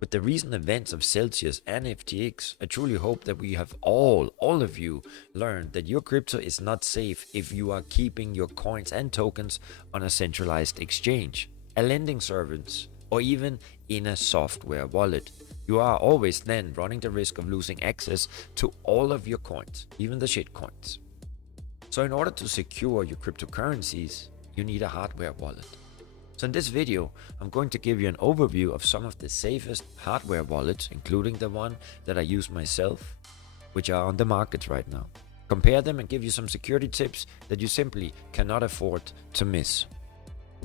With the recent events of Celsius and FTX, I truly hope that we have all of you, learned that your crypto is not safe if you are keeping your coins and tokens on a centralized exchange, a lending service, or even in a software wallet. You are always then running the risk of losing access to all of your coins, even the shit coins. So in order to secure your cryptocurrencies, you need a hardware wallet. So in this video, I'm going to give you an overview of some of the safest hardware wallets, including the one that I use myself, which are on the market right now. Compare them and give you some security tips that you simply cannot afford to miss.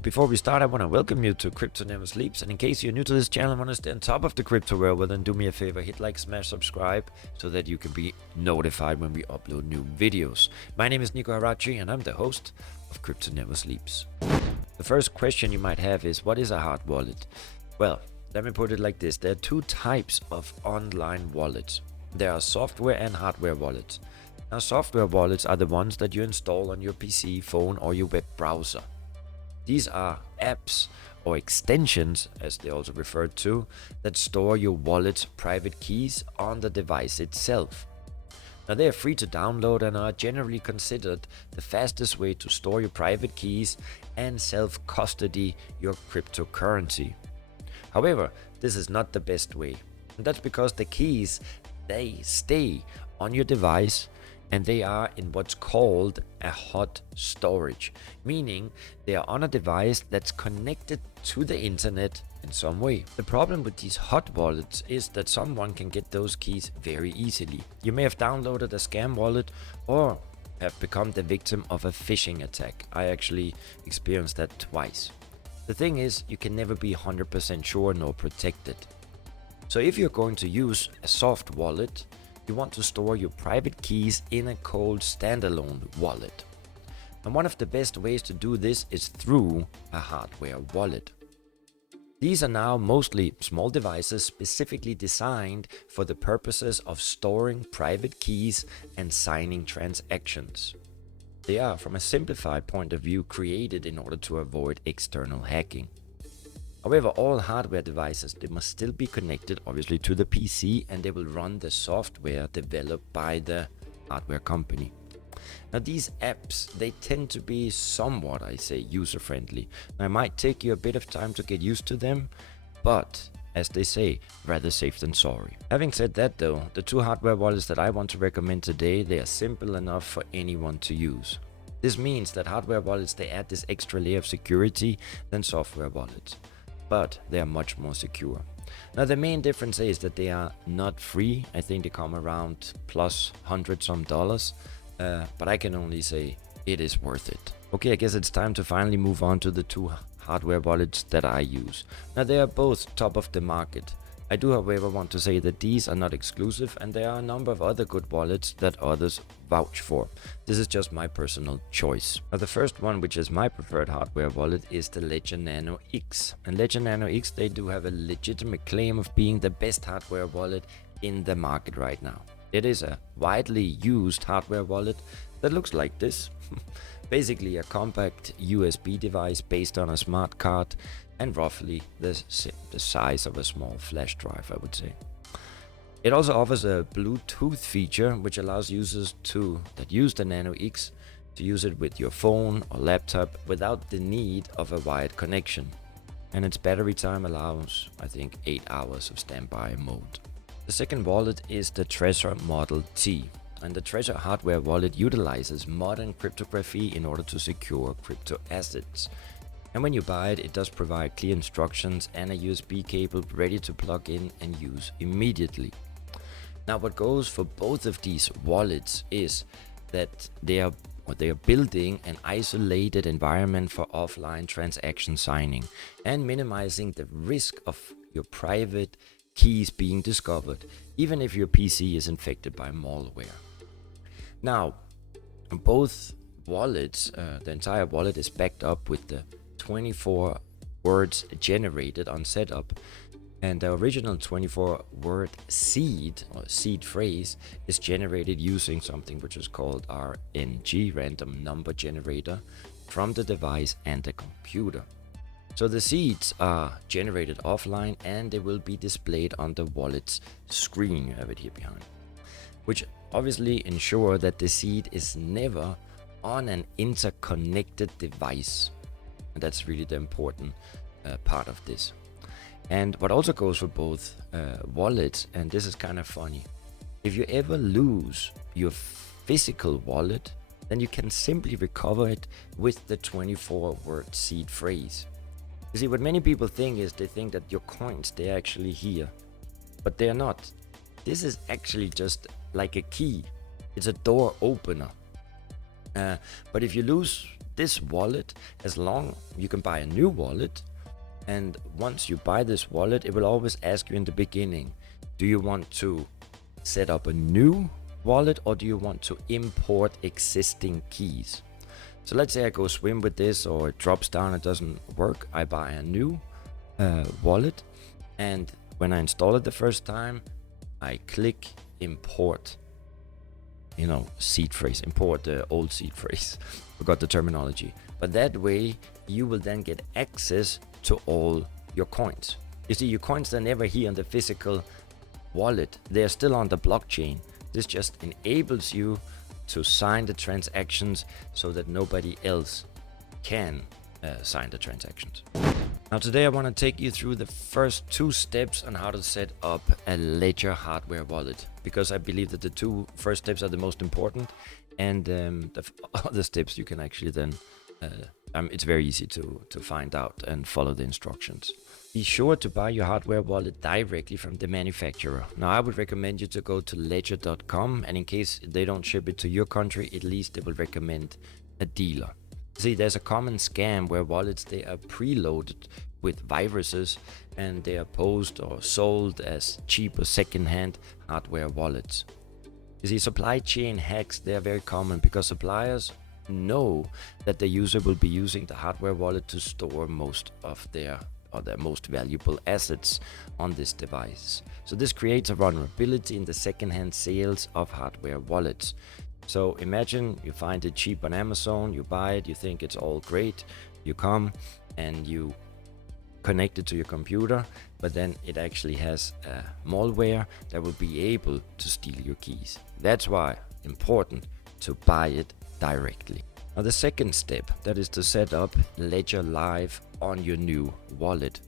Before we start, I want to welcome you to Crypto Never Sleeps, and in case you're new to this channel and want to stay on top of the crypto world, well then do me a favor, hit like, smash, subscribe, so that you can be notified when we upload new videos. My name is Nico Harachi and I'm the host of Crypto Never Sleeps. The first question you might have is, what is a hard wallet? Well, let me put it like this. There are two types of online wallets. There are software and hardware wallets. Now, software wallets are the ones that you install on your PC, phone, or your web browser. These are apps or extensions, as they also referred to, that store your wallet's private keys on the device itself. Now, they are free to download and are generally considered the fastest way to store your private keys and self-custody your cryptocurrency. However, this is not the best way. And that's because the keys, they stay on your device and they are in what's called a hot storage, meaning they are on a device that's connected to the internet in some way. The problem with these hot wallets is that someone can get those keys very easily. You may have downloaded a scam wallet or have become the victim of a phishing attack. I actually experienced that twice. The thing is, you can never be 100% sure nor protected. So if you're going to use a soft wallet, you want to store your private keys in a cold standalone wallet. And one of the best ways to do this is through a hardware wallet. These are now mostly small devices specifically designed for the purposes of storing private keys and signing transactions. They are, from a simplified point of view, created in order to avoid external hacking. However, all hardware devices, they must still be connected obviously to the PC, and they will run the software developed by the hardware company. Now, these apps, they tend to be somewhat, I say, user-friendly. Now, it might take you a bit of time to get used to them, but as they say, rather safe than sorry. Having said that though, the two hardware wallets that I want to recommend today, they are simple enough for anyone to use. This means that hardware wallets, they add this extra layer of security than software wallets, but they are much more secure. Now, the main difference is that they are not free. I think they come around plus $100 some, but I can only say it is worth it. Okay, I guess it's time to finally move on to the two hardware wallets that I use. Now, they are both top of the market. I do, however, want to say that these are not exclusive, and there are a number of other good wallets that others vouch for. This is just my personal choice. Now, the first one, which is my preferred hardware wallet, is the Ledger Nano X. And Ledger Nano X, they do have a legitimate claim of being the best hardware wallet in the market right now. It is a widely used hardware wallet that looks like this. Basically a compact USB device based on a smart card and roughly the size of a small flash drive, I would say. It also offers a Bluetooth feature which allows users that use the Nano X to use it with your phone or laptop without the need of a wired connection. And its battery time allows, I think, 8 hours of standby mode. The second wallet is the Trezor Model T. And the Trezor hardware wallet utilizes modern cryptography in order to secure crypto assets. And when you buy it, it does provide clear instructions and a USB cable ready to plug in and use immediately. Now, what goes for both of these wallets is that they are building an isolated environment for offline transaction signing and minimizing the risk of your private keys being discovered, even if your PC is infected by malware. Now, both wallets, the entire wallet is backed up with the 24 words generated on setup, and the original 24-word seed or seed phrase is generated using something which is called RNG, random number generator, from the device and the computer. So the seeds are generated offline and they will be displayed on the wallet's screen. You have it here behind, which obviously ensure that the seed is never on an interconnected device. And that's really the important part of this. And what also goes for both wallets, and this is kind of funny, if you ever lose your physical wallet, then you can simply recover it with the 24-word seed phrase. You see, what many people think is they think that your coins, they're actually here, but they're not. This is actually just like a key. It's a door opener. But if you lose this wallet, as long you can buy a new wallet, and once you buy this wallet, it will always ask you in the beginning, do you want to set up a new wallet or do you want to import existing keys? So let's say I go swim with this, or it drops down, it doesn't work. I buy a new wallet, and when I install it the first time, I click import, seed phrase, import the old seed phrase. Forgot the terminology. But that way you will then get access to all your coins. You see, your coins, they're never here on the physical wallet. They're still on the blockchain. This just enables you to sign the transactions so that nobody else can sign the transactions. Now today I want to take you through the first 2 steps on how to set up a Ledger hardware wallet, because I believe that the 2 first steps are the most important, and the other steps you can actually then it's very easy to find out and follow the instructions. Be sure to buy your hardware wallet directly from the manufacturer. Now I would recommend you to go to ledger.com, and in case they don't ship it to your country, at least they will recommend a dealer. See, there's a common scam where wallets, they are preloaded with viruses and they are posed or sold as cheap or second-hand hardware wallets. You see, supply chain hacks, they are very common because suppliers know that the user will be using the hardware wallet to store most of their most valuable assets on this device. So this creates a vulnerability in the second-hand sales of hardware wallets. So imagine you find it cheap on Amazon, you buy it, you think it's all great, you come and you connect it to your computer, but then it actually has malware that will be able to steal your keys. That's why important to buy it directly. Now the second step, that is to set up Ledger Live on your new wallet.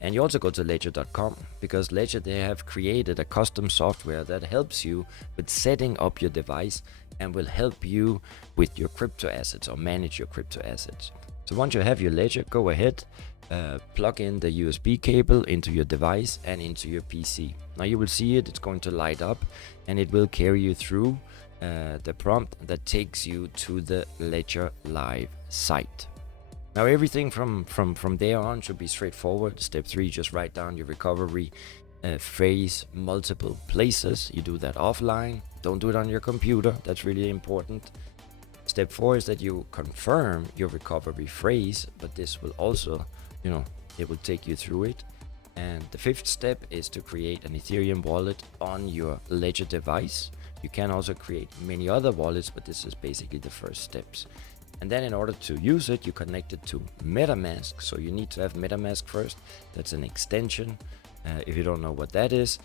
And you also go to ledger.com, because Ledger, they have created a custom software that helps you with setting up your device and will help you with your crypto assets or manage your crypto assets. So once you have your Ledger, go ahead, plug in the USB cable into your device and into your PC. Now you will see it's going to light up and it will carry you through the prompt that takes you to the Ledger Live site. Now everything from there on should be straightforward. Step 3, just write down your recovery phrase multiple places. You do that offline. Don't do it on your computer. That's really important. Step 4 is that you confirm your recovery phrase, but this will also, it will take you through it. And the 5th step is to create an Ethereum wallet on your Ledger device. You can also create many other wallets, but this is basically the first steps. And then in order to use it, you connect it to MetaMask. So you need to have MetaMask first. That's an extension. If you don't know what that is,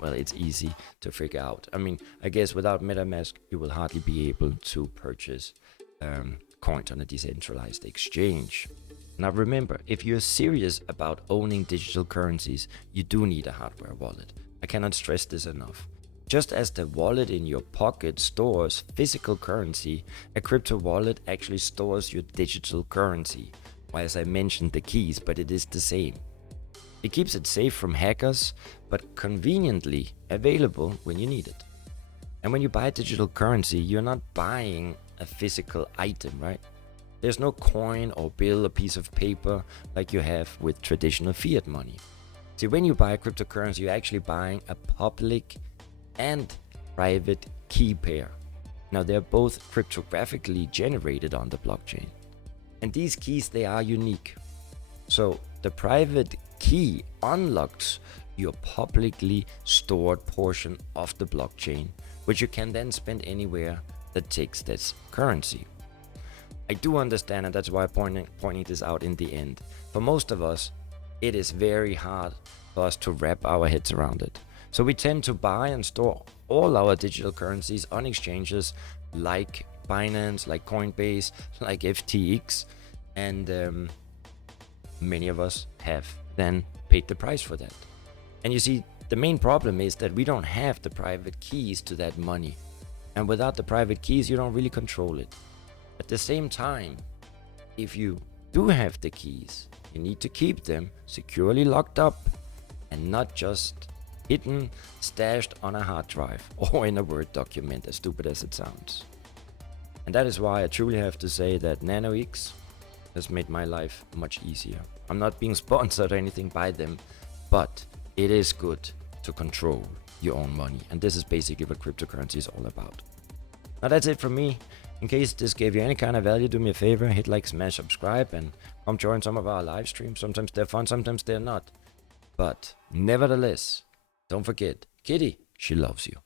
well, it's easy to figure out. I mean, I guess without MetaMask, you will hardly be able to purchase coins on a decentralized exchange. Now remember, if you're serious about owning digital currencies, you do need a hardware wallet. I cannot stress this enough. Just as the wallet in your pocket stores physical currency, a crypto wallet actually stores your digital currency. Well, as I mentioned the keys, but it is the same. It keeps it safe from hackers, but conveniently available when you need it. And when you buy digital currency, you're not buying a physical item, right? There's no coin or bill or piece of paper like you have with traditional fiat money. See, when you buy a cryptocurrency, you're actually buying a public and private key pair. Now they're both cryptographically generated on the blockchain. And these keys, they are unique. So the private key unlocks your publicly stored portion of the blockchain, which you can then spend anywhere that takes this currency. I do understand, and that's why I'm pointing this out in the end, for most of us, it is very hard for us to wrap our heads around it. So we tend to buy and store all our digital currencies on exchanges like Binance, like Coinbase, like FTX, and many of us have then paid the price for that. And you see, the main problem is that we don't have the private keys to that money. And without the private keys, you don't really control it. At the same time, if you do have the keys, you need to keep them securely locked up and not just hidden, stashed on a hard drive or in a Word document, as stupid as it sounds. And that is why I truly have to say that NanoX has made my life much easier. I'm not being sponsored or anything by them, but it is good to control your own money. And this is basically what cryptocurrency is all about. Now that's it from me. In case this gave you any kind of value, do me a favor, hit like, smash, subscribe, and come join some of our live streams. Sometimes they're fun, sometimes they're not. But nevertheless, don't forget, Kitty, she loves you.